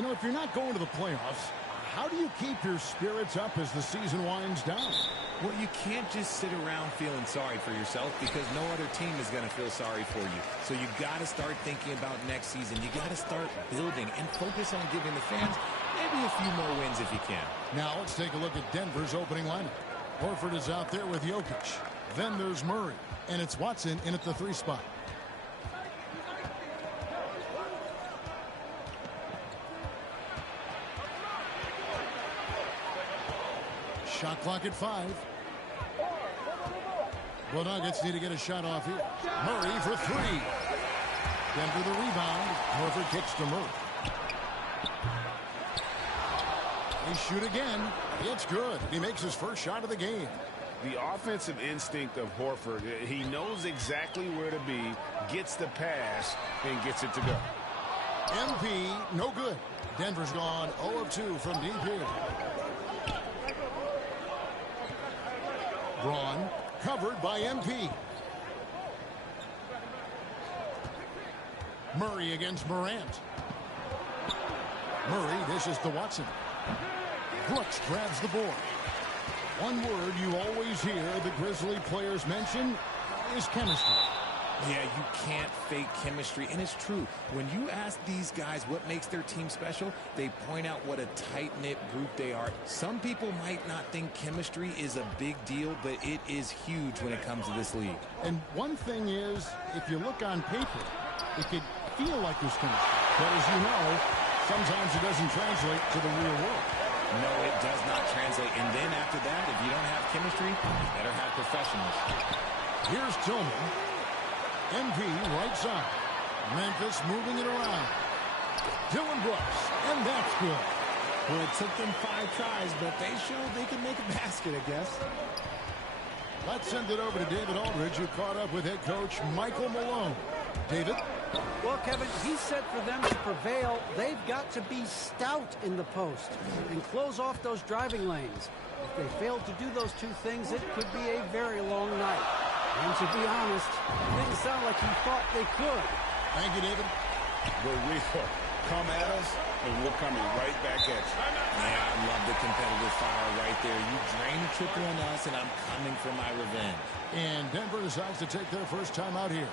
You know, if you're not going to the playoffs, how do you keep your spirits up as the season winds down? Well, you can't just sit around feeling sorry for yourself because no other team is going to feel sorry for you. So you got to start thinking about next season. You got to start building and focus on giving the fans maybe a few more wins if you can. Now let's take a look at Denver's opening lineup. Horford is out there with Jokic. Then there's Murray. And it's Watson in at the 3 spot. Shot clock at 5. Well, Nuggets need to get a shot off here. Murray for 3. Denver the rebound. Horford kicks to Murray. They shoot again. It's good. He makes his first shot of the game. The offensive instinct of Horford, he knows exactly where to be, gets the pass, and gets it to go. MP, no good. Denver's gone 0 of 2 from deep here. Braun covered by MP. Murray against Morant. Murray dishes to Watson. Brooks grabs the board. One word you always hear the Grizzly players mention is chemistry. Yeah, you can't fake chemistry, and it's true. When you ask these guys what makes their team special, they point out what a tight-knit group they are. Some people might not think chemistry is a big deal, but it is huge when it comes to this league. And one thing is, if you look on paper, it could feel like there's chemistry. But as you know, sometimes it doesn't translate to the real world. No, it does not translate. And then after that, if you don't have chemistry, you better have professionals. Here's Tillman. MP right side. Memphis moving it around. Dylan Brooks, and that's good. Well, it took them 5 tries, but they showed they can make a basket, I guess. Let's send it over to David Aldridge, who caught up with head coach Michael Malone. David? Well, Kevin, he said for them to prevail, they've got to be stout in the post and close off those driving lanes. If they failed to do those 2 things, it could be a very long night. And to be honest, it didn't sound like he thought they could. Thank you, David. But we come at us, and we're coming right back at you. Yeah, I love the competitive fire right there. You drain a triple on us, and I'm coming for my revenge. And Denver decides to take their first time out here.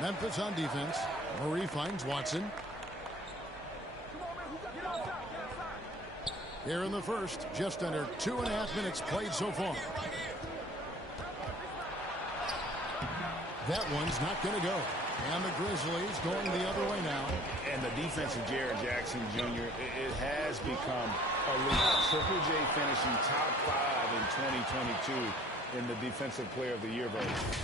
Memphis on defense. Murray finds Watson. Here in the first, just under 2.5 minutes played so far. That one's not going to go. And the Grizzlies going the other way now. And the defense of Jaren Jackson Jr., it has become elite. Triple J finishing top 5 in 2022. In the Defensive Player of the Year vote.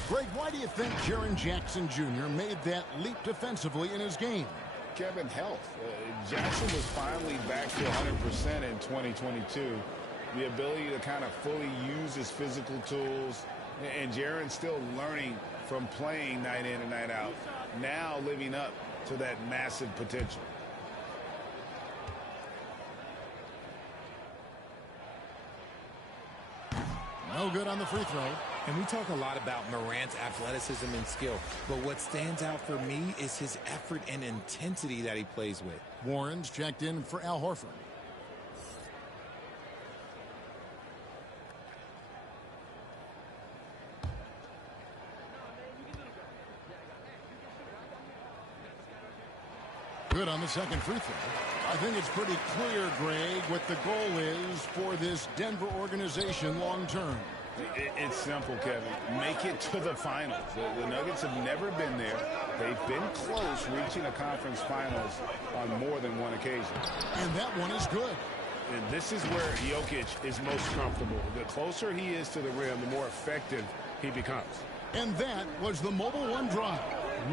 Greg, why do you think Jaren Jackson Jr. made that leap defensively in his game? Kevin, health. Jackson was finally back to 100% in 2022. The ability to kind of fully use his physical tools. And Jaren's still learning from playing night in and night out. Now living up to that massive potential. No good on the free throw. And we talk a lot about Morant's athleticism and skill, but what stands out for me is his effort and intensity that he plays with. Warren's checked in for Al Horford. Good on the second free throw. I think it's pretty clear, Greg, what the goal is for this Denver organization long term. It's simple, Kevin. Make it to the finals. The Nuggets have never been there. They've been close reaching a conference finals on more than one occasion. And that one is good. And this is where Jokic is most comfortable. The closer he is to the rim, the more effective he becomes. And that was the Mobile One drive.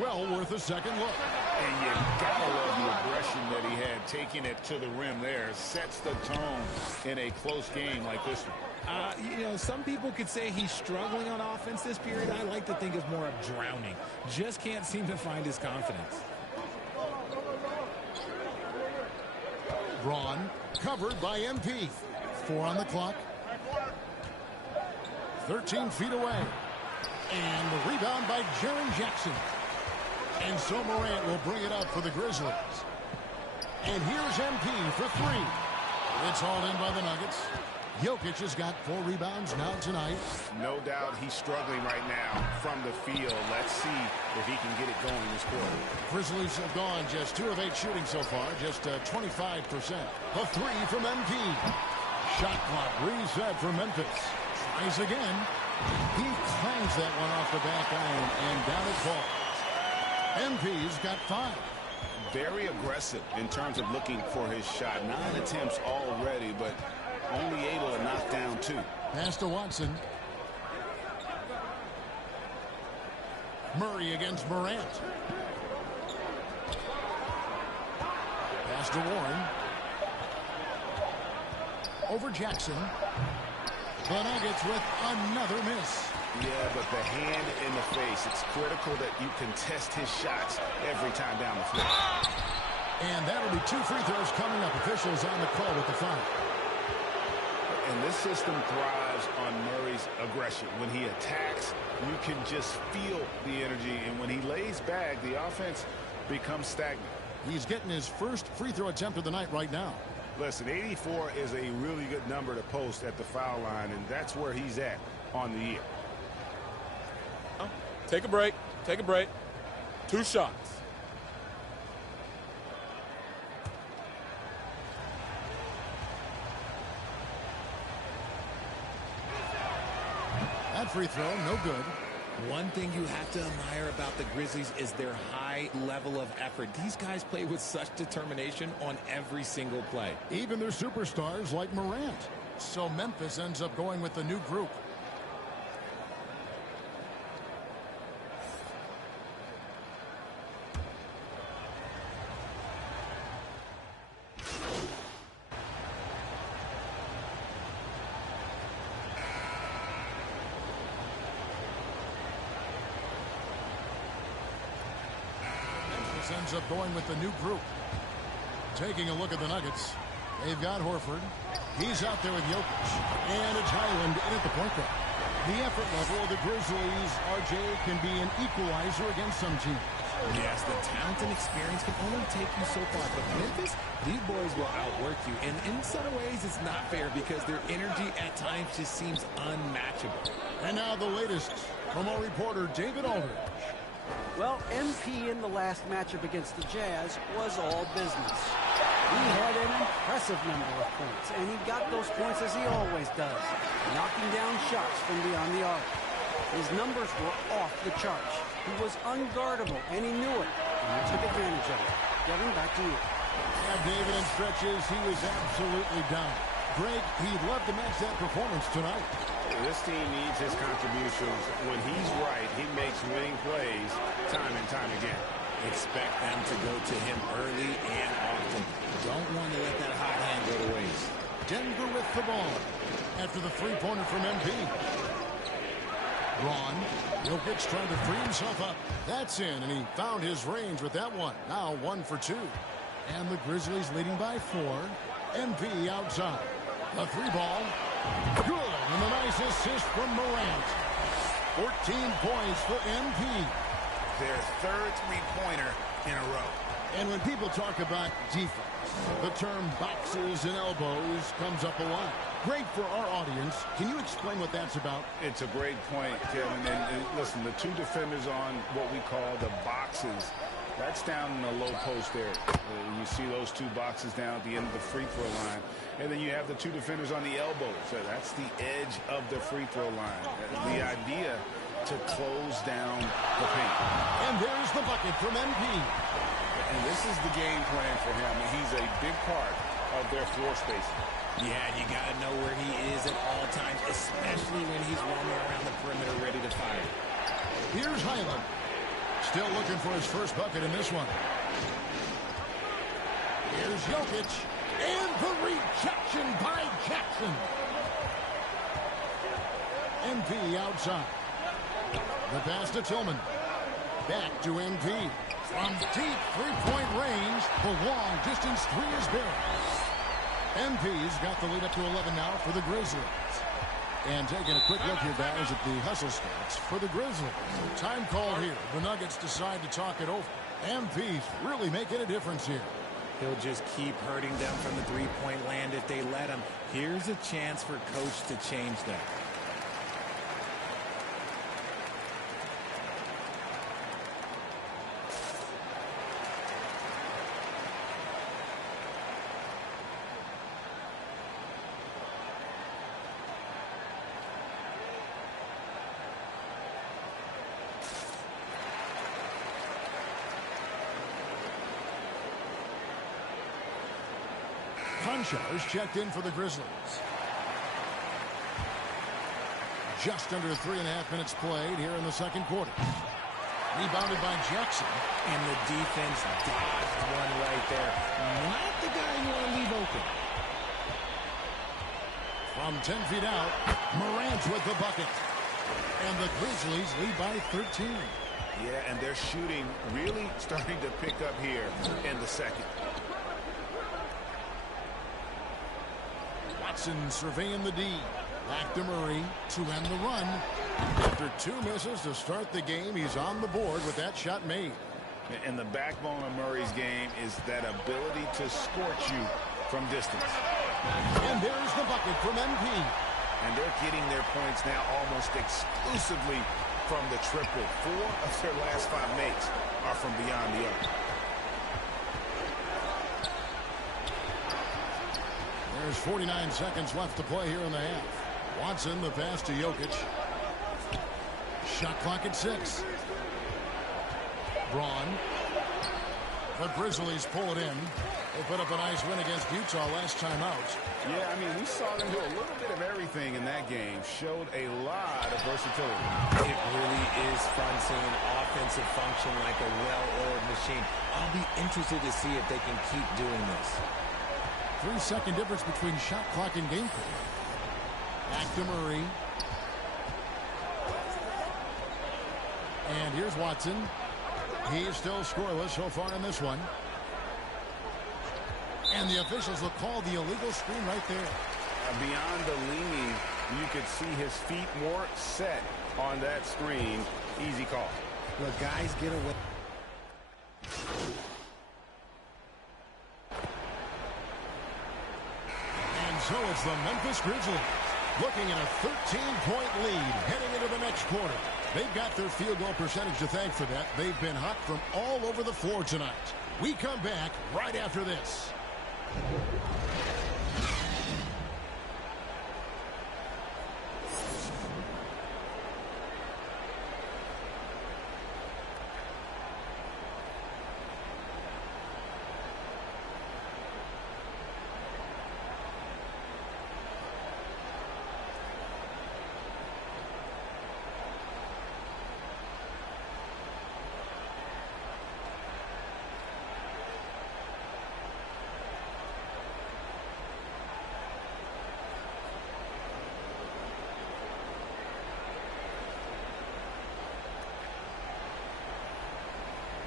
Well worth a second look. And you gotta love the aggression that he had. Taking it to the rim there sets the tone in a close game like this one. You know, some people could say he's struggling on offense this period. I like to think it's more of drowning. Just can't seem to find his confidence. Braun covered by MP. 4 on the clock. 13 feet away. And the rebound by Jaren Jackson. And so Morant will bring it up for the Grizzlies. And here's MP for 3. It's hauled in by the Nuggets. Jokic has got 4 rebounds now tonight. No doubt he's struggling right now from the field. Let's see if he can get it going this quarter. Grizzlies have gone just 2 of 8 shooting so far, just 25%. A 3 from MP. Shot clock reset for Memphis. Tries again. He clangs that one off the back iron, and down it falls. MP's got 5. Very aggressive in terms of looking for his shot. 9 attempts already, but only able to knock down 2. Pass to Watson. Murray against Morant. Pass to Warren. Over Jackson. The Nuggets with another miss. Yeah, but the hand in the face. It's critical that you contest his shots every time down the floor. And that'll be 2 free throws coming up. Officials on the call with the foul. And this system thrives on Murray's aggression. When he attacks, you can just feel the energy. And when he lays back, the offense becomes stagnant. He's getting his first free throw attempt of the night right now. Listen, 84 is a really good number to post at the foul line, and that's where he's at on the year. Take a break. Take a break. 2 shots. That free throw, no good. One thing you have to admire about the Grizzlies is their high level of effort. These guys play with such determination on every single play. Even their superstars like Morant. So Memphis ends up going with the new group. Ends up going with the new group. Taking a look at the Nuggets. They've got Horford. He's out there with Jokic. And it's Highland in at the point guard. The effort level of the Grizzlies, RJ, can be an equalizer against some teams. Yes, the talent and experience can only take you so far. But Memphis, these boys will outwork you. And in some ways, it's not fair because their energy at times just seems unmatchable. And now the latest from our reporter, David Aldridge. Well, MP in the last matchup against the Jazz was all business. He had an impressive number of points, and he got those points as he always does, knocking down shots from beyond the arc. His numbers were off the charts. He was unguardable, and he knew it, and he took advantage of it. Kevin, back to you. Yeah, David, in stretches, he was absolutely down. Greg, he'd love to match that performance tonight. This team needs his contributions. When he's right, he makes winning plays time and time again. Expect them to go to him early and often. Don't want to let that hot hand go to waste. Denver with the ball after the three-pointer from MP. Braun. Jokic trying to free himself up. That's in, and he found his range with that one. Now 1 for 2. And the Grizzlies leading by 4. MP outside. The 3-ball. Good. And a nice assist from Morant. 14 points for MP. Their 3rd three-pointer in a row. And when people talk about defense, the term boxes and elbows comes up a lot. Great for our audience. Can you explain what that's about? It's a great point, Kevin. And listen, the 2 defenders on what we call the boxes, that's down in the low post area. You see those 2 boxes down at the end of the free throw line. And then you have the 2 defenders on the elbows. So that's the edge of the free throw line. The idea to close down the paint. And there's the bucket from MP. And this is the game plan for him. He's a big part of their floor space. Yeah, you got to know where he is at all times, especially when he's roaming around the perimeter ready to fire. Here's Highland. Still looking for his first bucket in this one. Here's Jokic. And the rejection by Jackson. MP outside. The pass to Tillman. Back to MP. From deep three-point range, the long-distance three is buried. MP's got the lead up to 11 now for the Grizzlies. And taking a quick look here, guys, at the hustle stats for the Grizzlies. Time call here. The Nuggets decide to talk it over. MP's really making a difference here. He'll just keep hurting them from the three-point land if they let him. Here's a chance for Coach to change that. Conchar is checked in for the Grizzlies. Just under 3.5 minutes played here in the second quarter. Rebounded by Jackson. And the defense dodged one right there. Not the guy you want to leave open. From 10 feet out, Morant with the bucket. And the Grizzlies lead by 13. Yeah, and their shooting really starting to pick up here in the second. Watson surveying the D. Back to Murray to end the run. After 2 misses to start the game, he's on the board with that shot made. And the backbone of Murray's game is that ability to scorch you from distance. And there's the bucket from MP. And they're getting their points now almost exclusively from the triple. 4 of their last 5 makes are from beyond the arc. There's 49 seconds left to play here in the half. Watson, the pass to Jokic. Shot clock at 6. Braun. The Grizzlies pull it in. They put up a nice win against Utah last time out. Yeah, I mean, we saw them do a little bit of everything in that game. Showed a lot of versatility. It really is fun seeing offensive function like a well-oiled machine. I'll be interested to see if they can keep doing this. 3-second difference between shot clock and game clock. Back to Murray. And here's Watson. He's still scoreless so far in this one. And the officials will call the illegal screen right there. Beyond the leaning, you could see his feet more set on that screen. Easy call. Look, guys get away. And so it's the Memphis Grizzlies looking at a 13-point lead heading into the next quarter. They've got their field goal percentage to thank for that. They've been hot from all over the floor tonight. We come back right after this.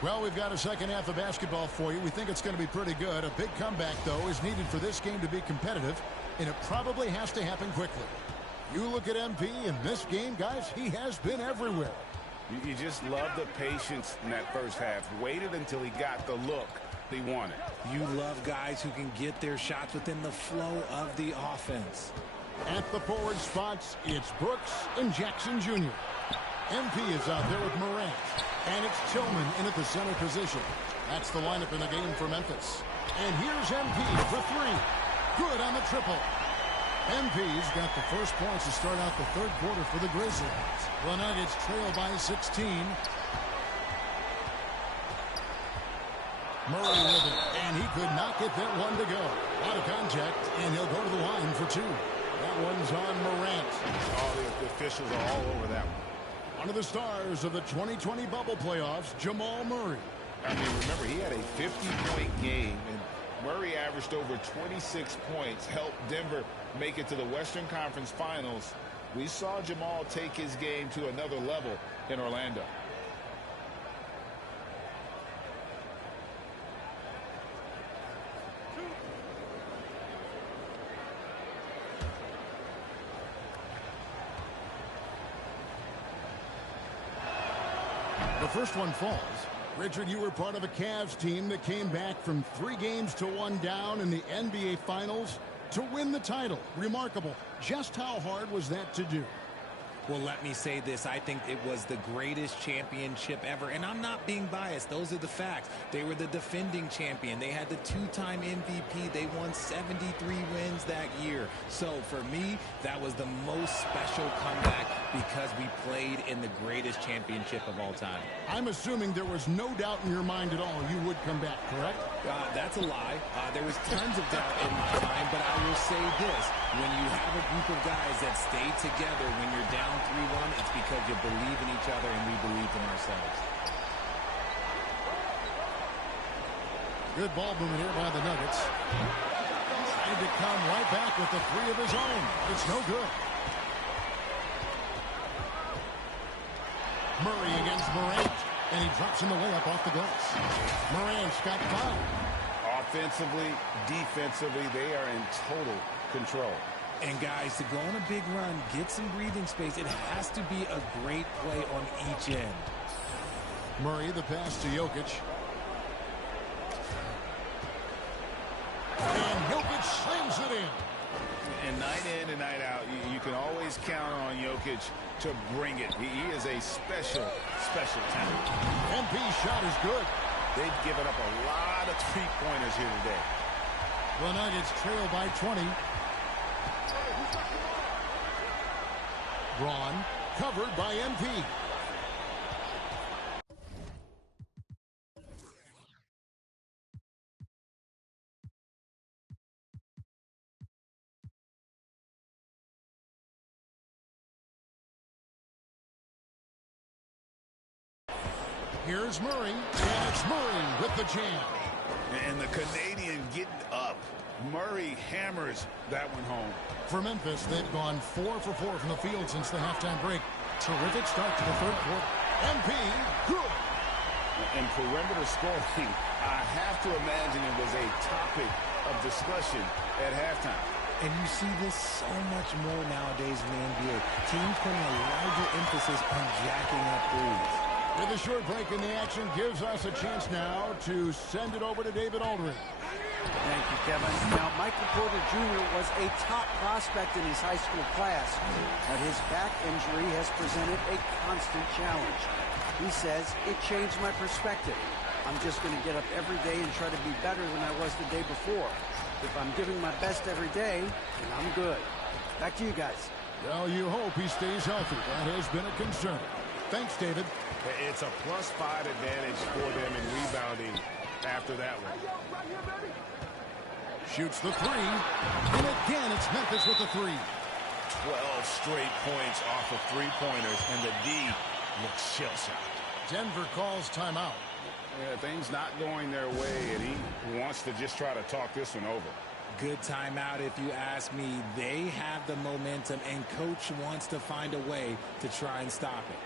Well, we've got a second half of basketball for you. We think it's going to be pretty good. A big comeback, though, is needed for this game to be competitive, and it probably has to happen quickly. You look at MP in this game, guys, he has been everywhere. You just love the patience in that first half. Waited until he got the look he wanted. You love guys who can get their shots within the flow of the offense. At the forward spots, it's Brooks and Jackson Jr. MP is out there with Morant. And it's Tillman in at the center position. That's the lineup in the game for Memphis. And here's MP for 3. Good on the triple. MP's got the first points to start out the third quarter for the Grizzlies. The Nuggets trail by 16. Murray with it, and he could not get that one to go. Out of contact, and he'll go to the line for two. That one's on Morant. Oh, the officials are all over that one. One of the stars of the 2020 bubble playoffs, Jamal Murray. I mean, remember, he had a 50-point game, and Murray averaged over 26 points, helped Denver make it to the Western Conference Finals. We saw Jamal take his game to another level in Orlando. The first one falls. Richard, you were part of a Cavs team that came back from 3 games to 1 down in the NBA Finals to win the title. Remarkable. Just how hard was that to do? Well, let me say this. I think it was the greatest championship ever. And I'm not being biased. Those are the facts. They were the defending champion. They had the 2-time MVP. They won 73 wins that year. So for me, that was the most special comeback because we played in the greatest championship of all time. I'm assuming there was no doubt in your mind at all you would come back, correct? That's a lie. There was tons of doubt in my mind, but I will say this. When you have a group of guys that stay together when you're down 3-1, it's because you believe in each other and we believed in ourselves. Good ball movement here by the Nuggets. Trying to come right back with the 3 of his own. It's no good. Murray against Morant, and he drops in the layup off the glass. Morant's got 5. Offensively, defensively, they are in total control. And guys, to go on a big run, get some breathing space, it has to be a great play on each end. Murray, the pass to Jokic. And Jokic slams it in. And night in and night out, you can always count on Jokic to bring it. He is a special, special talent. MP's shot is good. They've given up a lot of three-pointers here today. The Nuggets trail by 20. Braun covered by MP. Here's Murray, and it's Murray with the jam. And the Canadian getting up. Murray hammers that one home. For Memphis, they've gone 4 for 4 from the field since the halftime break. Terrific start to the third quarter. MP, good. And perimeter scoring, I have to imagine it was a topic of discussion at halftime. And you see this so much more nowadays in the NBA. Teams putting a larger emphasis on jacking up threes. With a short break in the action gives us a chance now to send it over to David Aldridge. Thank you, Kevin. Now, Michael Porter Jr. was a top prospect in his high school class, but his back injury has presented a constant challenge. He says, it changed my perspective. I'm just going to get up every day and try to be better than I was the day before. If I'm giving my best every day, then I'm good. Back to you guys. Well, you hope he stays healthy. That has been a concern. Thanks, David. It's a +5 advantage for them in rebounding after that one. Shoots the 3. And again, it's Memphis with the 3. 12 straight points off of three-pointers, and the D looks shell-shocked. Denver calls timeout. Yeah, things not going their way, and he wants to just try to talk this one over. Good timeout if you ask me. They have the momentum, and Coach wants to find a way to try and stop it.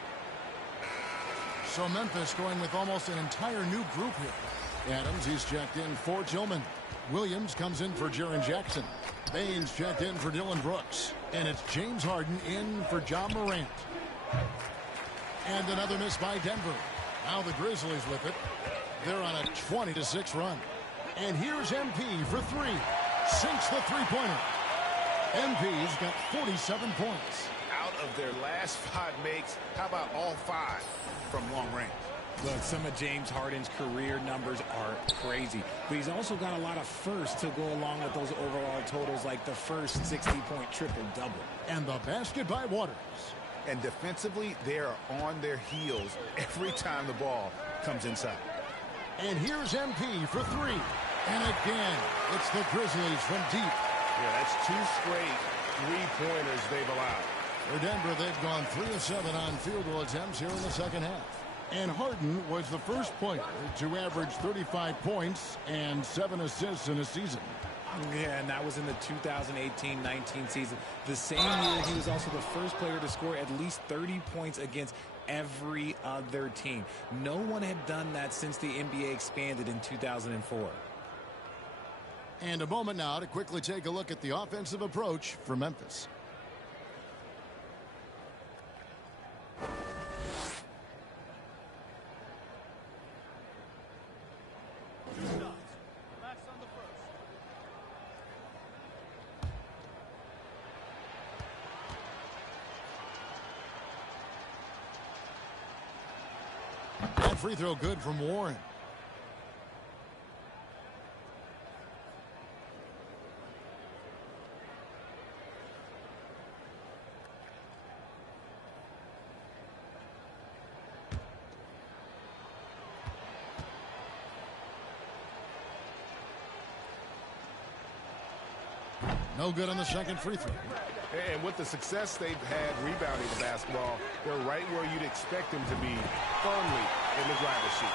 So Memphis going with almost an entire new group here. Adams, he's checked in for Tillman. Williams comes in for Jaren Jackson. Baines checked in for Dylan Brooks. And it's James Harden in for John Morant. And another miss by Denver. Now the Grizzlies with it. They're on a 20-6 run. And here's MP for 3. Sinks the three-pointer. MP's got 47 points. Out of their last 5 makes, how about all 5 from long range? Look, some of James Harden's career numbers are crazy, but he's also got a lot of firsts to go along with those overall totals, like the first 60-point triple-double. And the basket by Waters. And defensively, they are on their heels every time the ball comes inside. And here's MP for 3. And again, it's the Grizzlies from deep. Yeah, that's 2 straight three-pointers they've allowed. For Denver, they've gone 3 of 7 on field goal attempts here in the second half. And Harden was the first player to average 35 points and 7 assists in a season. Yeah, and that was in the 2018-19 season. The same year, he was also the first player to score at least 30 points against every other team. No one had done that since the NBA expanded in 2004. And a moment now to quickly take a look at the offensive approach for Memphis. That free throw good from Warren. No good on the second free throw. And with the success they've had rebounding the basketball, they're right where you'd expect them to be, firmly in the driver's seat.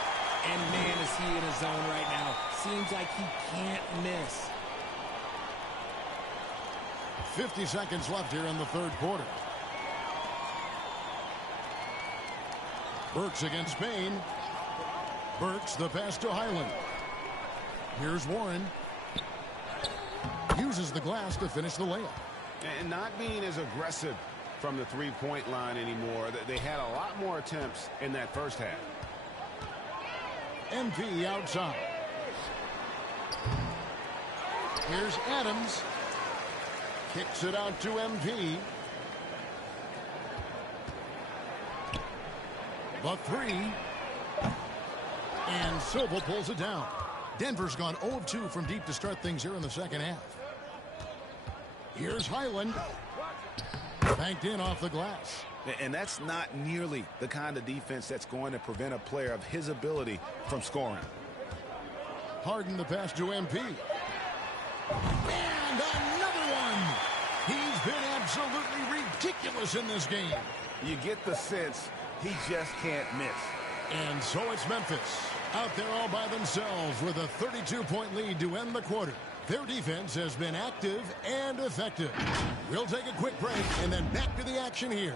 And man, is he in a zone right now. Seems like he can't miss. 50 seconds left here in the third quarter. Burks against Bain. Burks the pass to Highland. Here's Warren. Uses the glass to finish the layup. And not being as aggressive from the three-point line anymore. They had a lot more attempts in that first half. MP outside. Here's Adams. Kicks it out to MP. The three. And Silva pulls it down. Denver's gone 0 of 2 from deep to start things here in the second half. Here's Highland. Banked in off the glass. And that's not nearly the kind of defense that's going to prevent a player of his ability from scoring. Harden the pass to MP. And another one. He's been absolutely ridiculous in this game. You get the sense he just can't miss. And so it's Memphis out there all by themselves with a 32-point lead to end the quarter. Their defense has been active and effective. We'll take a quick break and then back to the action here.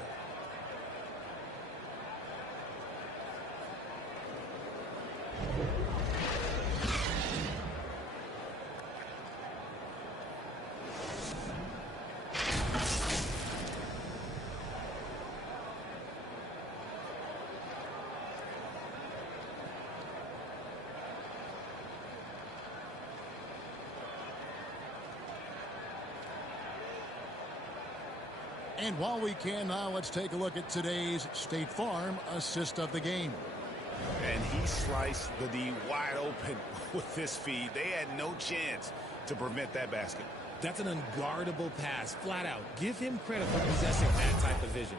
And while we can now, let's take a look at today's State Farm assist of the game. And he sliced the D wide open with this feed. They had no chance to prevent that basket. That's an unguardable pass, flat out. Give him credit for possessing that type of vision.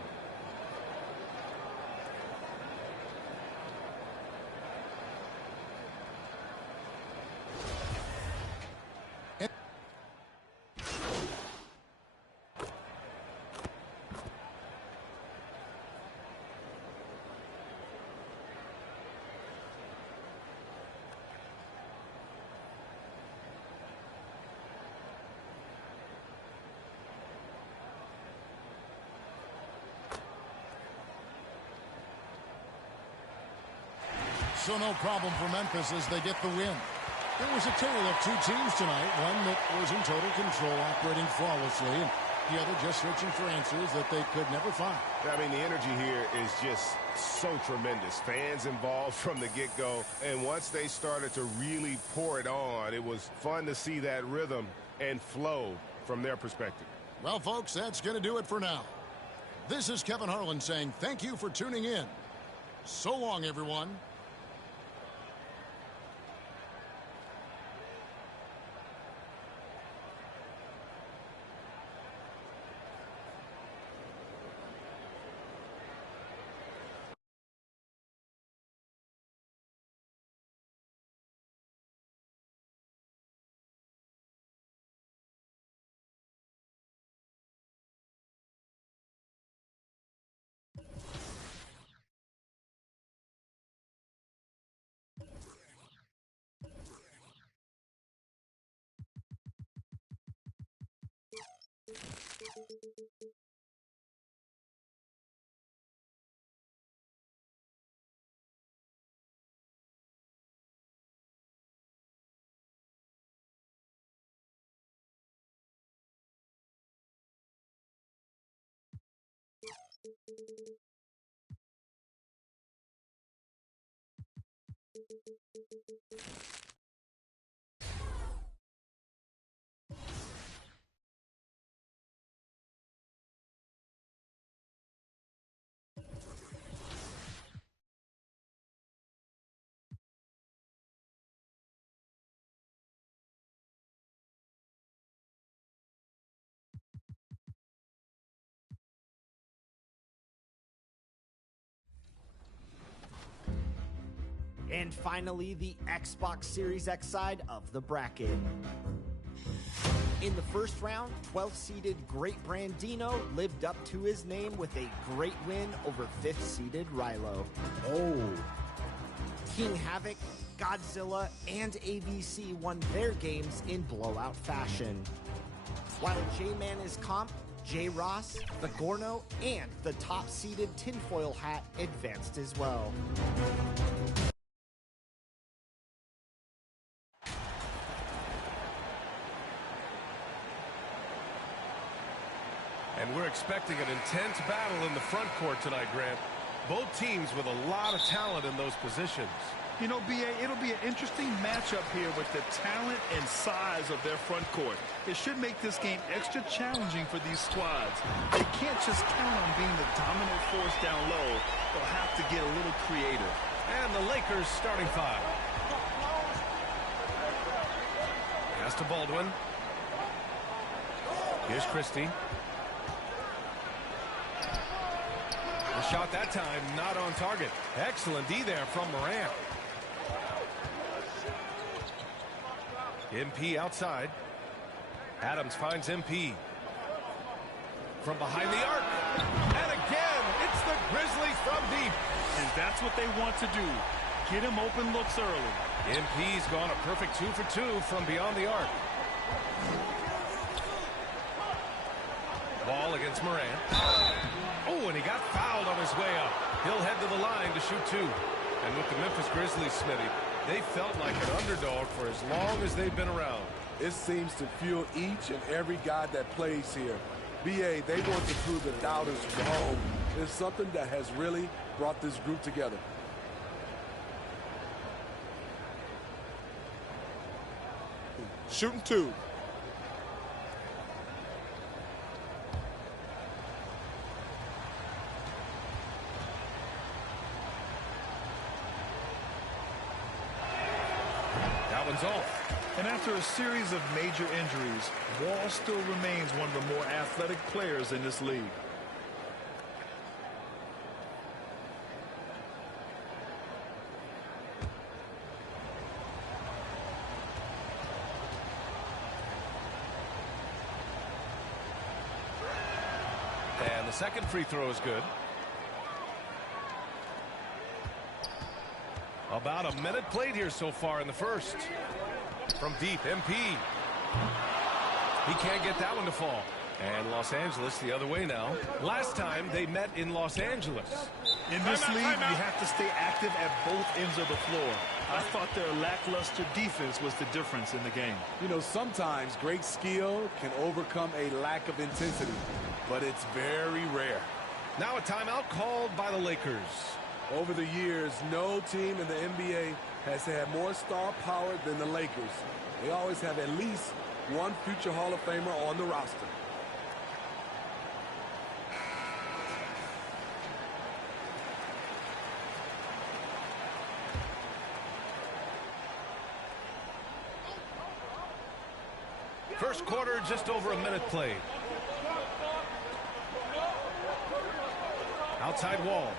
So no problem for Memphis as they get the win. It was a tale of two teams tonight, one that was in total control, operating flawlessly, and the other just searching for answers that they could never find. I mean, the energy here is just so tremendous. Fans involved from the get-go, and once they started to really pour it on, it was fun to see that rhythm and flow from their perspective. Well, folks, that's going to do it for now. This is Kevin Harlan saying thank you for tuning in. So long, everyone. And finally, the Xbox Series X side of the bracket. In the first round, 12th-seeded Great Brandino lived up to his name with a great win over 5th-seeded Rilo. Oh. King Havoc, Godzilla, and AVC won their games in blowout fashion. While J-Man is comp, J. Ross, the Gorno, and the top-seeded Tinfoil Hat advanced as well. And we're expecting an intense battle in the front court tonight, Grant. Both teams with a lot of talent in those positions. You know, B.A., it'll be an interesting matchup here with the talent and size of their front court. It should make this game extra challenging for these squads. They can't just count on being the dominant force down low. They'll have to get a little creative. And the Lakers starting five. Pass to Baldwin. Here's Christie. The shot that time not on target. Excellent D there from Morant. MP outside. Adams finds MP. From behind the arc. And again, it's the Grizzlies from deep. And that's what they want to do. Get him open looks early. MP's gone a perfect 2 for 2 from beyond the arc. Ball against Morant. Oh, and he got fouled on his way up. He'll head to the line to shoot 2. And with the Memphis Grizzlies, Smitty, they felt like an underdog for as long as they've been around. It seems to fuel each and every guy that plays here. BA, they want to prove the doubters wrong. It's something that has really brought this group together. Shooting 2. Off. And after a series of major injuries, Wall still remains one of the more athletic players in this league. And the second free throw is good. About a minute played here so far in the first. From deep, MP. He can't get that one to fall. And Los Angeles the other way now. Last time they met in Los Angeles. In this league, you have to stay active at both ends of the floor. I thought their lackluster defense was the difference in the game. You know, sometimes great skill can overcome a lack of intensity, but it's very rare. Now a timeout called by the Lakers. Over the years, no team in the NBA has had more star power than the Lakers. They always have at least one future Hall of Famer on the roster. First quarter, just over a minute played. Outside Wall.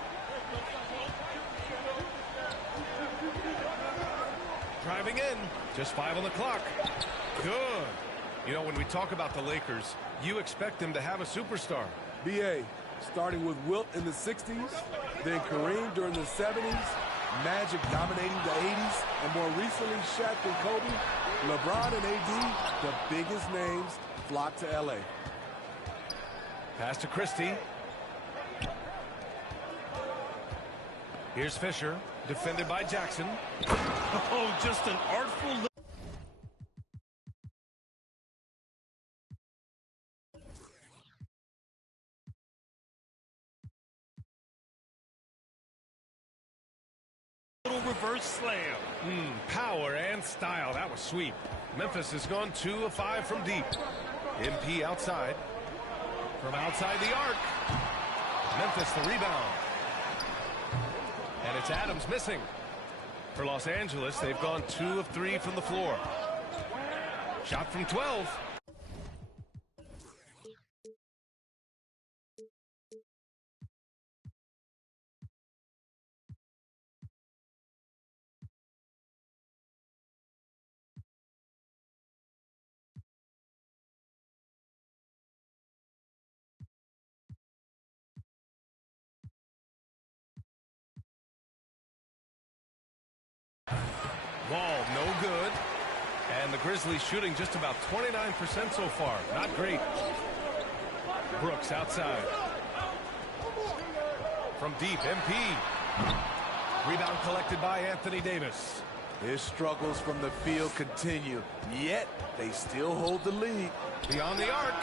Driving in. Just 5 on the clock. Good. You know, when we talk about the Lakers, you expect them to have a superstar. BA, starting with Wilt in the 60s, then Kareem during the 70s, Magic dominating the 80s, and more recently Shaq and Kobe, LeBron and AD, the biggest names flock to LA. Pass to Christie. Here's Fisher, defended by Jackson. Oh, just an artful little reverse slam. Power and style. That was sweet. Memphis has gone 2 of 5 from deep. MP outside. From outside the arc. Memphis the rebound. And it's Adams missing. For Los Angeles, they've gone 2 of 3 from the floor. Shot from 12. Ball no good. And the Grizzlies shooting just about 29% so far. Not great. Brooks outside. From deep, MP. Rebound collected by Anthony Davis. His struggles from the field continue, yet they still hold the lead. Beyond the arc.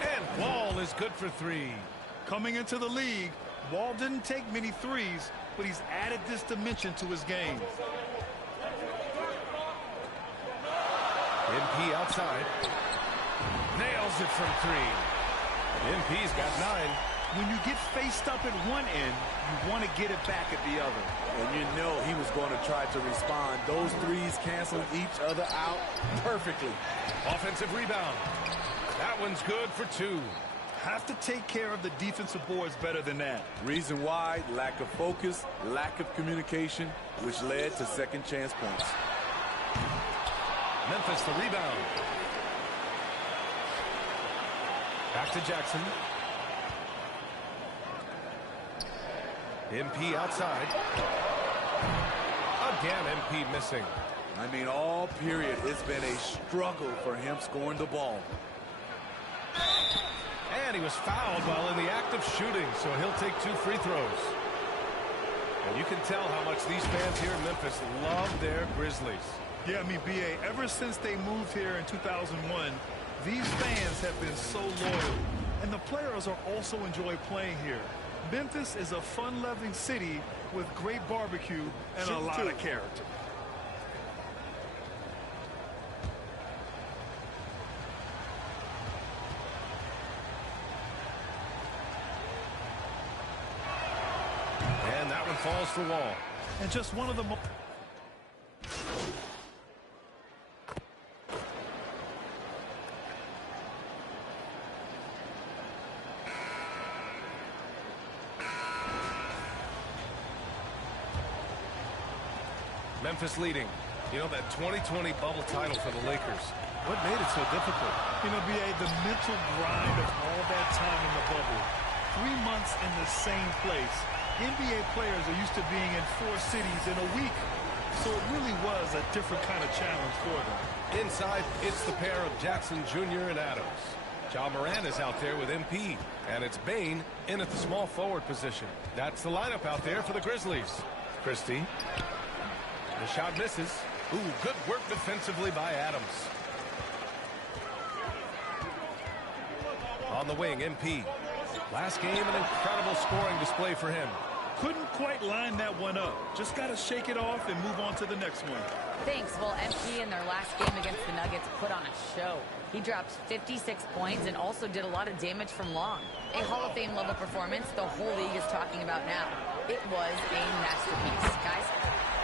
And Wall is good for 3. Coming into the league, Wall didn't take many threes, but he's added this dimension to his game. MP outside. Nails it from 3. MP's got 9. When you get faced up at one end, you want to get it back at the other. And you know he was going to try to respond. Those threes canceling each other out perfectly. Offensive rebound. That one's good for 2. Have to take care of the defensive boards better than that. Reason why: lack of focus, lack of communication, which led to second chance points. Memphis the rebound. Back to Jackson. MP outside. Again, MP missing. I mean, all period, it's been a struggle for him scoring the ball. And he was fouled while in the act of shooting, so he'll take 2 free throws. And you can tell how much these fans here in Memphis love their Grizzlies. Yeah, I mean, B.A., ever since they moved here in 2001, these fans have been so loyal. And the players are also enjoy playing here. Memphis is a fun-loving city with great barbecue and a lot of character. And that one falls for Wall. And just one of the most... Memphis leading. You know, that 2020 bubble title for the Lakers. What made it so difficult? You know, B.A., the mental grind of all that time in the bubble. 3 months in the same place. NBA players are used to being in 4 cities in a week. So it really was a different kind of challenge for them. Inside, it's the pair of Jackson Jr. and Adams. Ja Morant is out there with MP. And it's Bane in at the small forward position. That's the lineup out there for the Grizzlies. Christie. The shot misses. Ooh, good work defensively by Adams. On the wing, MP. Last game, an incredible scoring display for him. Couldn't quite line that one up. Just got to shake it off and move on to the next one. Thanks. Well, MP in their last game against the Nuggets put on a show. He dropped 56 points and also did a lot of damage from long. A Hall of Fame level performance the whole league is talking about now. It was a masterpiece, guys.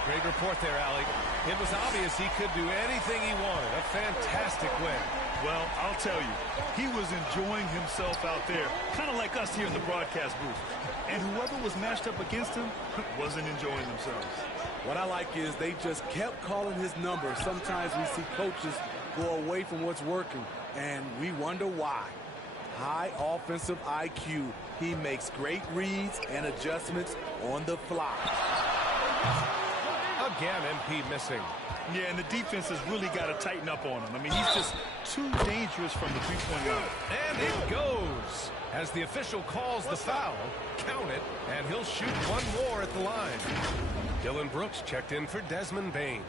Great report there, Allie. It was obvious he could do anything he wanted. A fantastic win. Well, I'll tell you, he was enjoying himself out there, kind of like us here in the broadcast booth. And whoever was matched up against him wasn't enjoying themselves. What I like is they just kept calling his number. Sometimes we see coaches go away from what's working, and we wonder why. High offensive IQ. He makes great reads and adjustments on the fly. Again, MP missing. Yeah, and the defense has really got to tighten up on him. I mean, he's just too dangerous from the three-point line. And it goes. As the official calls the foul, count it, and he'll shoot one more at the line. Dylan Brooks checked in for Desmond Bane.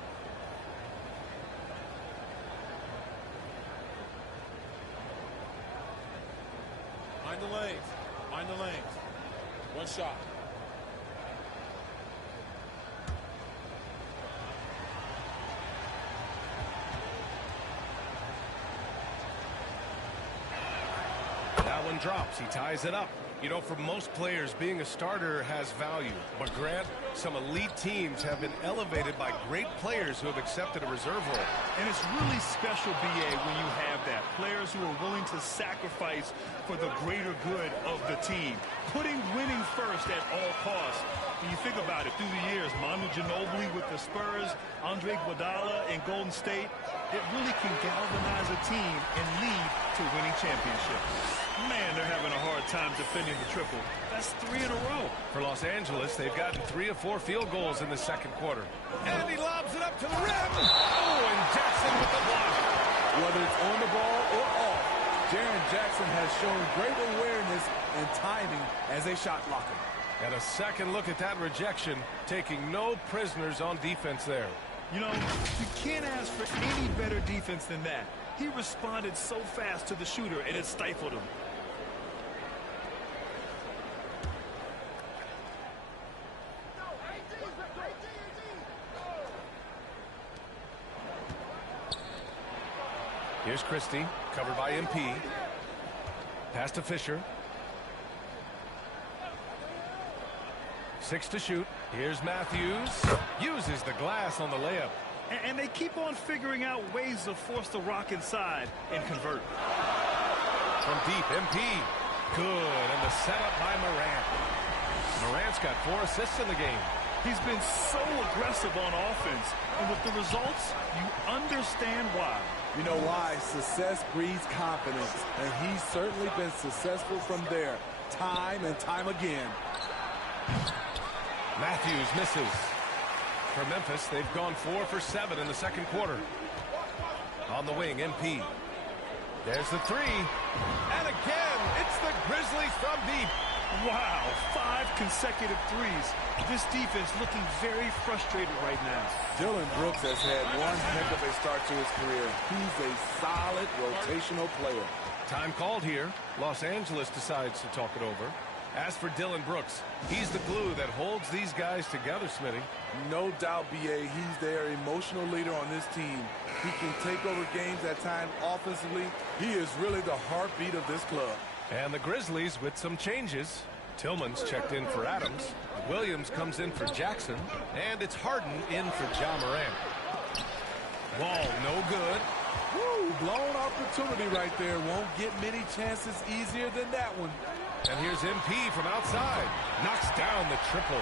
Mind the lanes. Mind the lanes. One shot. That one drops. He ties it up. You know, for most players, being a starter has value. But Grant, some elite teams have been elevated by great players who have accepted a reserve role. And it's really special, BA, when you have that. Players who are willing to sacrifice for the greater good of the team. Putting winning first at all costs. When you think about it, through the years, Manu Ginobili with the Spurs, Andre Iguodala in Golden State, it really can galvanize a team and lead to winning championships. Man, they're having a hard time defending the triple. That's 3 in a row. For Los Angeles, they've gotten 3 of 4 field goals in the second quarter. And he lobs it up to the rim. Oh, and Jackson with the block. Whether it's on the ball or off, Jaren Jackson has shown great awareness and timing as a shot blocker. And a second look at that rejection, taking no prisoners on defense there. You know, you can't ask for any better defense than that. He responded so fast to the shooter, and it stifled him. Here's Christie, covered by MP. Pass to Fisher. 6 to shoot. Here's Matthews. Uses the glass on the layup. And they keep on figuring out ways to force the rock inside and convert. From deep, MP. Good. And the setup by Morant. Morant's got 4 assists in the game. He's been so aggressive on offense. And with the results, you understand why. You know why? Success breeds confidence. And he's certainly been successful from there, time and time again. Matthews misses. For Memphis, they've gone 4 for 7 in the second quarter. On the wing, MP. There's the 3. And again, it's the Grizzlies from deep. Wow, 5 consecutive threes. This defense looking very frustrated right now. Dylan Brooks has had one heck of a start to his career. He's a solid rotational player. Time called here. Los Angeles decides to talk it over. As for Dylan Brooks, he's the glue that holds these guys together, Smitty. No doubt, BA, he's their emotional leader on this team. He can take over games at times offensively. He is really the heartbeat of this club. And the Grizzlies with some changes. Tillman's checked in for Adams. Williams comes in for Jackson. And it's Harden in for Ja Morant. Wall, no good. Woo, blown opportunity right there. Won't get many chances easier than that one. And here's MP from outside. Knocks down the triple.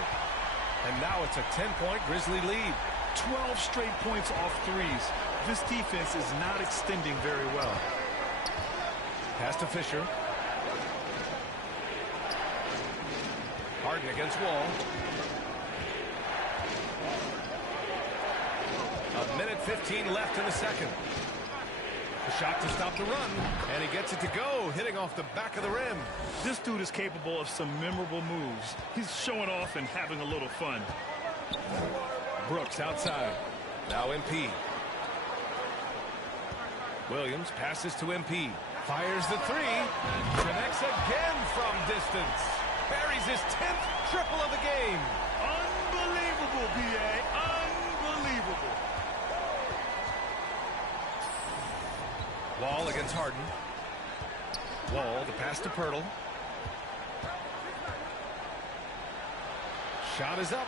And now it's a 10-point Grizzly lead. 12 straight points off threes. This defense is not extending very well. Pass to Fisher. Harden against Wall. 1:15 left in the second. A shot to stop the run, and he gets it to go, hitting off the back of the rim. This dude is capable of some memorable moves. He's showing off and having a little fun. Brooks outside. Now MP. Williams passes to MP. Fires the 3. Connects again from distance. Buries his 10th triple of the game. Unbelievable, BA. Unbelievable. Wall against Harden. Wall, the pass to Pirtle. Shot is up.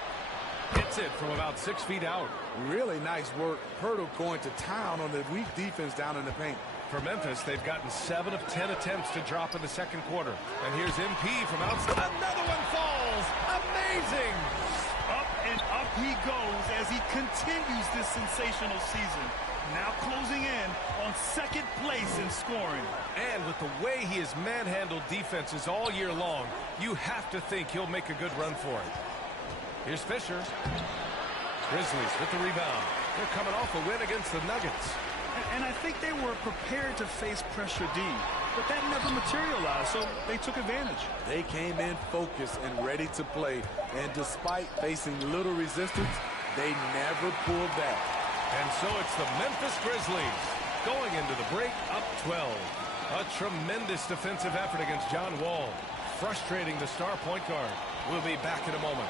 Hits it from about 6 feet out. Really nice work. Pirtle going to town on the weak defense down in the paint. For Memphis, they've gotten 7 of 10 attempts to drop in the second quarter. And here's MP from outside. Another one falls. Amazing. Up and up he goes as he continues this sensational season. Now closing in on second place in scoring. And with the way he has manhandled defenses all year long, you have to think he'll make a good run for it. Here's Fisher. Grizzlies with the rebound. They're coming off a win against the Nuggets. And I think they were prepared to face pressure D, but that never materialized, so they took advantage. They came in focused and ready to play, and despite facing little resistance, they never pulled back. And so it's the Memphis Grizzlies going into the break up 12. A tremendous defensive effort against John Wall, frustrating the star point guard. We'll be back in a moment.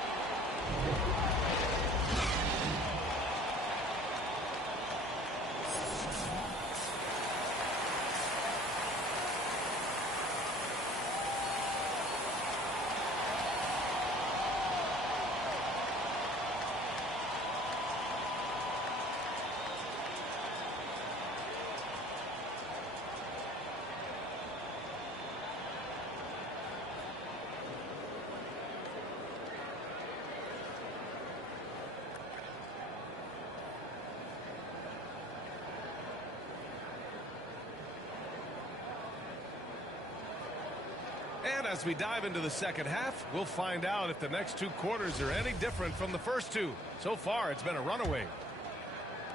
And as we dive into the second half, we'll find out if the next two quarters are any different from the first two. So far, it's been a runaway.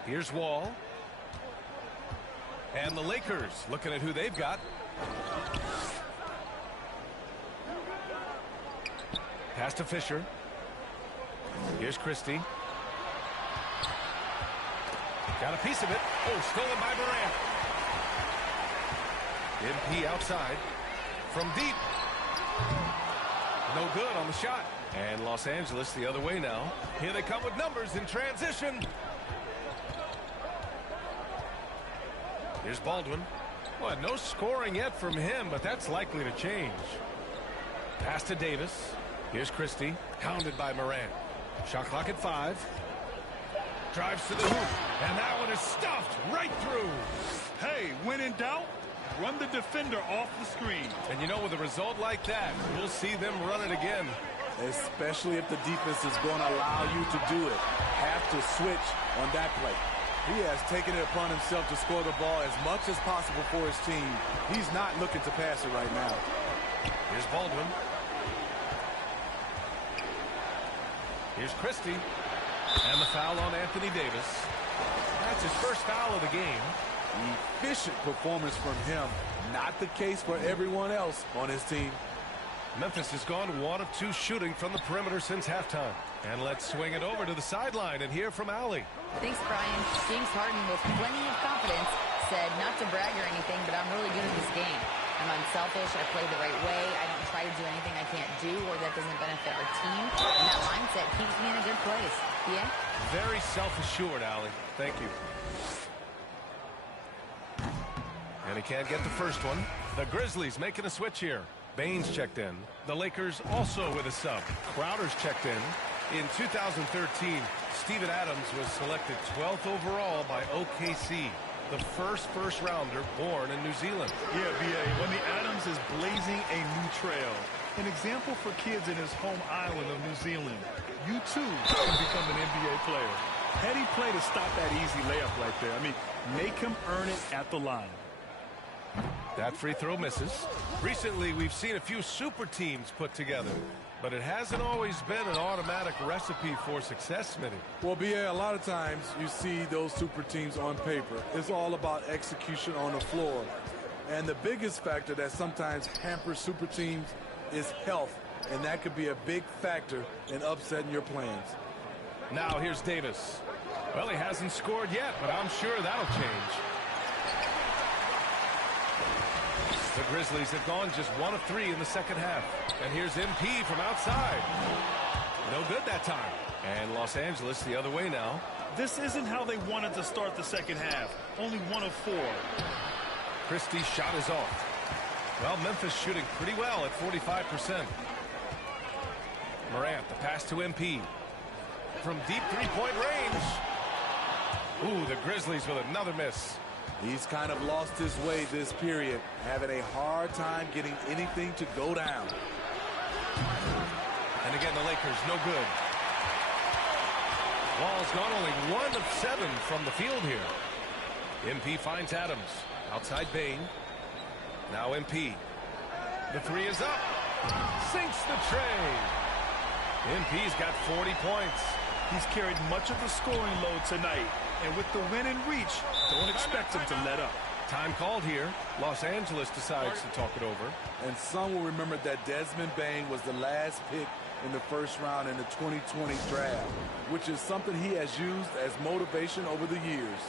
Here's Wall. And the Lakers looking at who they've got. Pass to Fisher. Here's Christie. Got a piece of it. Oh, stolen by Morant. MP outside. From deep. No good on the shot. And Los Angeles the other way now. Here they come with numbers in transition. Here's Baldwin. Well, no scoring yet from him, but that's likely to change. Pass to Davis. Here's Christie. Hounded by Morant. Shot clock at 5. Drives to the hoop. And that one is stuffed right through. Hey, when in doubt, run the defender off the screen. And you know, with a result like that, we'll see them run it again. Especially if the defense is going to allow you to do it. Have to switch on that play. He has taken it upon himself to score the ball as much as possible for his team. He's not looking to pass it right now. Here's Baldwin. Here's Christie. And the foul on Anthony Davis. That's his first foul of the game. Efficient performance from him. Not the case for everyone else on his team. Memphis has gone 1 of 2 shooting from the perimeter since halftime. And let's swing it over to the sideline and hear from Allie. Thanks, Brian. James Harden, with plenty of confidence, said not to brag or anything, but I'm really good at this game. I'm unselfish. I play the right way. I don't try to do anything I can't do or that doesn't benefit our team. And that mindset keeps me in a good place. Yeah? Very self-assured, Allie. Thank you. And he can't get the first one. The Grizzlies making a switch here. Baines checked in. The Lakers also with a sub. Crowder's checked in. In 2013, Steven Adams was selected 12th overall by OKC. The first rounder born in New Zealand. Yeah, B.A. When the Adams is blazing a new trail. An example for kids in his home island of New Zealand. You too can become an NBA player. Heady play to stop that easy layup right there. I mean, make him earn it at the line. That free throw misses. Recently, we've seen a few super teams put together, but it hasn't always been an automatic recipe for success, Smitty. Well, B.A., a lot of times you see those super teams on paper. It's all about execution on the floor. And the biggest factor that sometimes hampers super teams is health, and that could be a big factor in upsetting your plans. Now here's Davis. Well, he hasn't scored yet, but I'm sure that'll change. The Grizzlies have gone just 1 of 3 in the second half. And here's MP from outside. No good that time. And Los Angeles the other way now. This isn't how they wanted to start the second half. Only 1 of 4. Christie's shot is off. Well, Memphis shooting pretty well at 45%. Morant, the pass to MP. From deep three-point range. Ooh, the Grizzlies with another miss. He's kind of lost his way this period, having a hard time getting anything to go down. And again, the Lakers, no good. Wall's gone only 1 of 7 from the field here. MP finds Adams. Outside Bain. Now MP. The 3 is up. Sinks the tray. MP's got 40 points. He's carried much of the scoring load tonight. And with the win in reach, don't expect them to let up. Time called here. Los Angeles decides to talk it over. And some will remember that Desmond Bain was the last pick in the first round in the 2020 draft, which is something he has used as motivation over the years.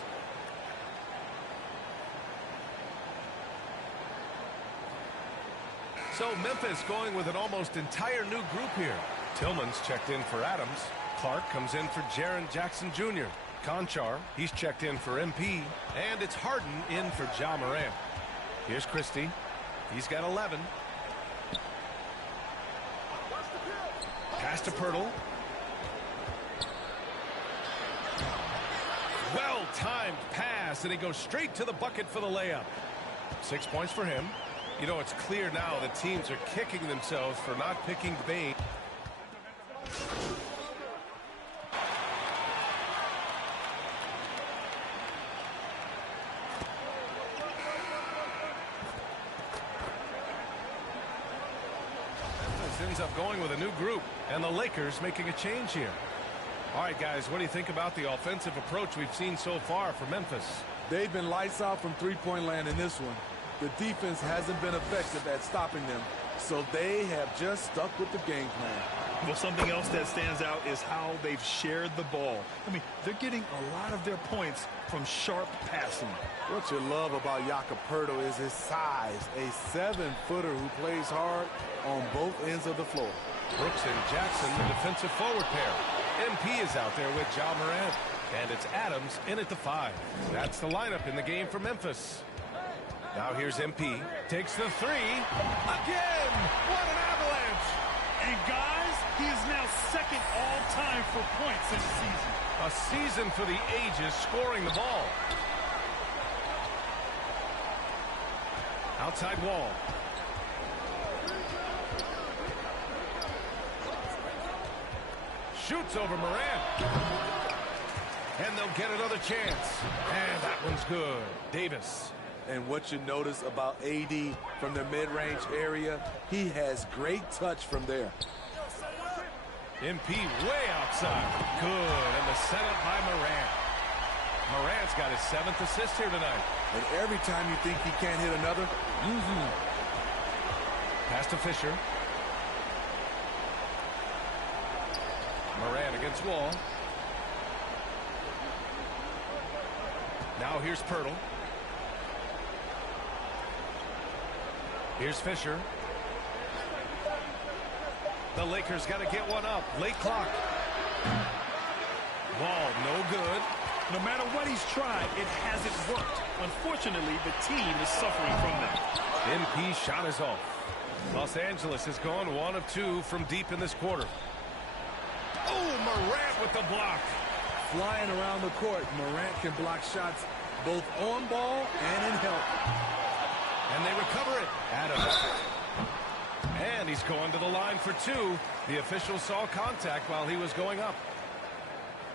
So Memphis going with an almost entire new group here. Tillman's checked in for Adams. Clark comes in for Jaren Jackson Jr. Conchar, he's checked in for MP. And it's Harden in for Ja Morant. Here's Christie. He's got 11. Pass to Pirtle. Well-timed pass, and he goes straight to the bucket for the layup. 6 points for him. You know, it's clear now that teams are kicking themselves for not picking Bain. Ends up going with a new group, and the Lakers making a change here. All right, guys, what do you think about the offensive approach we've seen so far for Memphis? They've been lights out from three-point land in this one. The defense hasn't been effective at stopping them, so they have just stuck with the game plan. Well, something else that stands out is how they've shared the ball. I mean, they're getting a lot of their points from sharp passing. What you love about Jakob Poeltl is his size, a 7-footer who plays hard on both ends of the floor. Brooks and Jackson, the defensive forward pair. MP is out there with Ja Morant, and it's Adams in at the 5. That's the lineup in the game for Memphis. Now here's MP, takes the 3. Again! What an avalanche! And guys, he is now second all-time for points in the season. A season for the ages, scoring the ball. Outside wall. Shoots over Morant. And they'll get another chance. And that one's good. Davis. And what you notice about AD from the mid-range area, he has great touch from there. MP way outside. Good. And the setup by Morant. Morant's got his 7th assist here tonight. And every time you think he can't hit another, Pass to Fisher. Morant against Wall. Now here's Pirtle. Here's Fisher. The Lakers got to get one up. Late clock. Wall, no good. No matter what he's tried, it hasn't worked. Unfortunately, the team is suffering from that. MP shot is off. Los Angeles has gone 1 of 2 from deep in this quarter. Oh, Morant with the block. Flying around the court, Morant can block shots both on ball and in help. And they recover it. Adams. And he's going to the line for 2. The official saw contact while he was going up.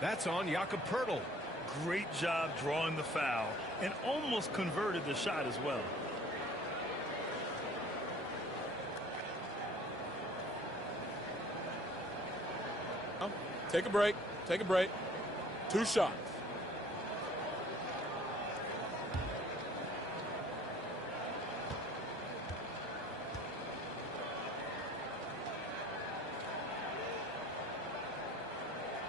That's on Jakob Poeltl. Great job drawing the foul and almost converted the shot as well. Take a break. Take a break. 2 shots.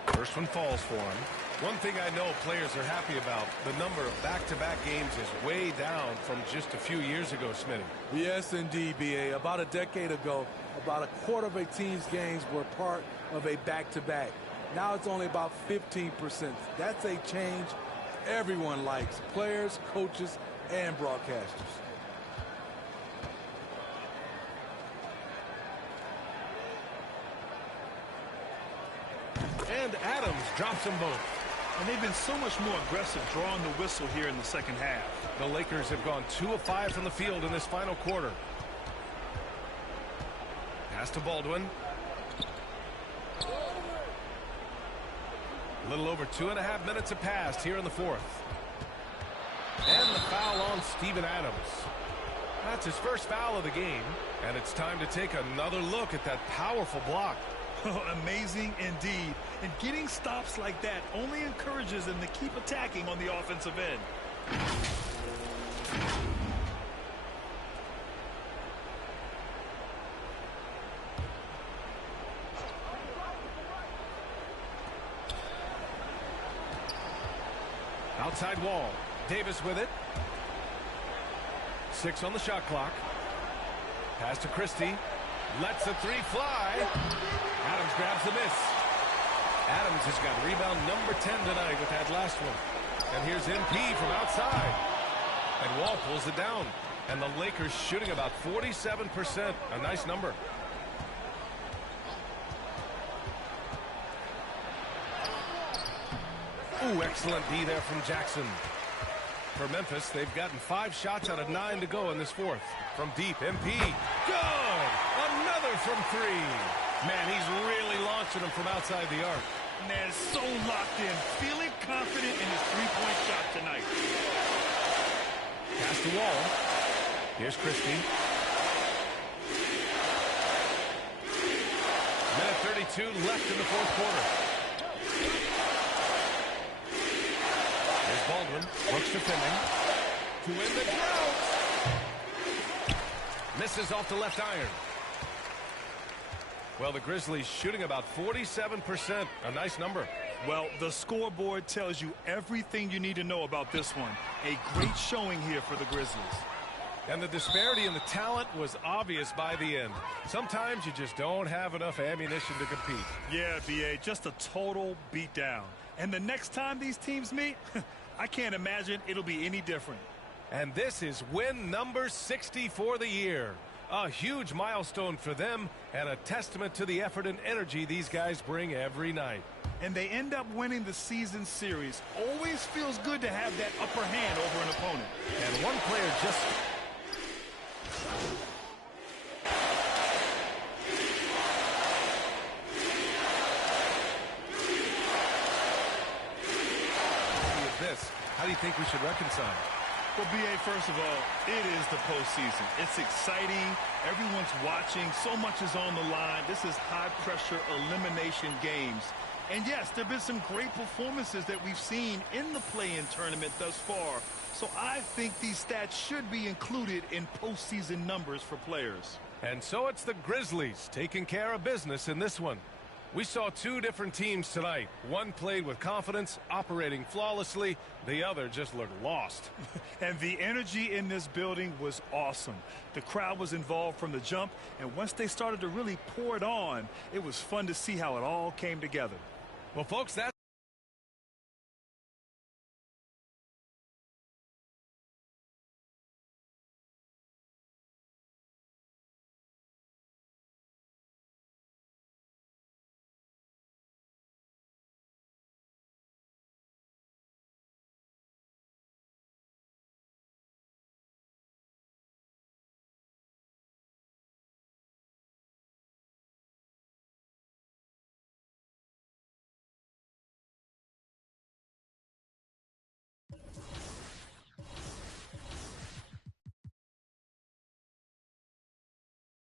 First one falls for him. One thing I know players are happy about, the number of back-to-back games is way down from just a few years ago, Smitty. Yes, indeed, B.A. About a decade ago, about a quarter of a team's games were part of a back-to-back. Now it's only about 15%. That's a change everyone likes, players, coaches, and broadcasters. And Adams drops them both. And they've been so much more aggressive drawing the whistle here in the second half. The Lakers have gone 2 of 5 from the field in this final quarter. Pass to Baldwin. A little over 2.5 minutes have passed here in the 4th. And the foul on Steven Adams. That's his first foul of the game. And it's time to take another look at that powerful block. Amazing indeed. And getting stops like that only encourages them to keep attacking on the offensive end. Outside wall. Davis with it. 6 on the shot clock. Pass to Christie. Lets the three fly. Adams grabs the miss. Adams has got rebound number 10 tonight with that last one. And here's MP from outside. And Wall pulls it down. And the Lakers shooting about 47%. A nice number. Ooh, excellent D there from Jackson. For Memphis, they've gotten 5 shots out of 9 to go in this fourth. From deep, MP. Good! Another from 3. Man, he's really launching them from outside the arc. Man, so locked in. Feeling confident in his three-point shot tonight. Pass the wall. Here's Christie. Minute 32 left in the fourth quarter. Here's Baldwin. Brooks defending. To win the drought. Misses off the left iron. Well, the Grizzlies shooting about 47%. A nice number. Well, the scoreboard tells you everything you need to know about this one. A great showing here for the Grizzlies. And the disparity in the talent was obvious by the end. Sometimes you just don't have enough ammunition to compete. Yeah, B.A., just a total beatdown. And the next time these teams meet, I can't imagine it'll be any different. And this is win number 60 for the year. A huge milestone for them and a testament to the effort and energy these guys bring every night. And they end up winning the season series. Always feels good to have that upper hand over an opponent. And one player just... this. How do you think we should reconcile? Well, B.A., first of all, it is the postseason. It's exciting. Everyone's watching. So much is on the line. This is high-pressure elimination games. And, yes, there have been some great performances that we've seen in the play-in tournament thus far. So I think these stats should be included in postseason numbers for players. And so it's the Grizzlies taking care of business in this one. We saw 2 different teams tonight. One played with confidence, operating flawlessly. The other just looked lost. And the energy in this building was awesome. The crowd was involved from the jump, and once they started to really pour it on, it was fun to see how it all came together. Well, folks, that's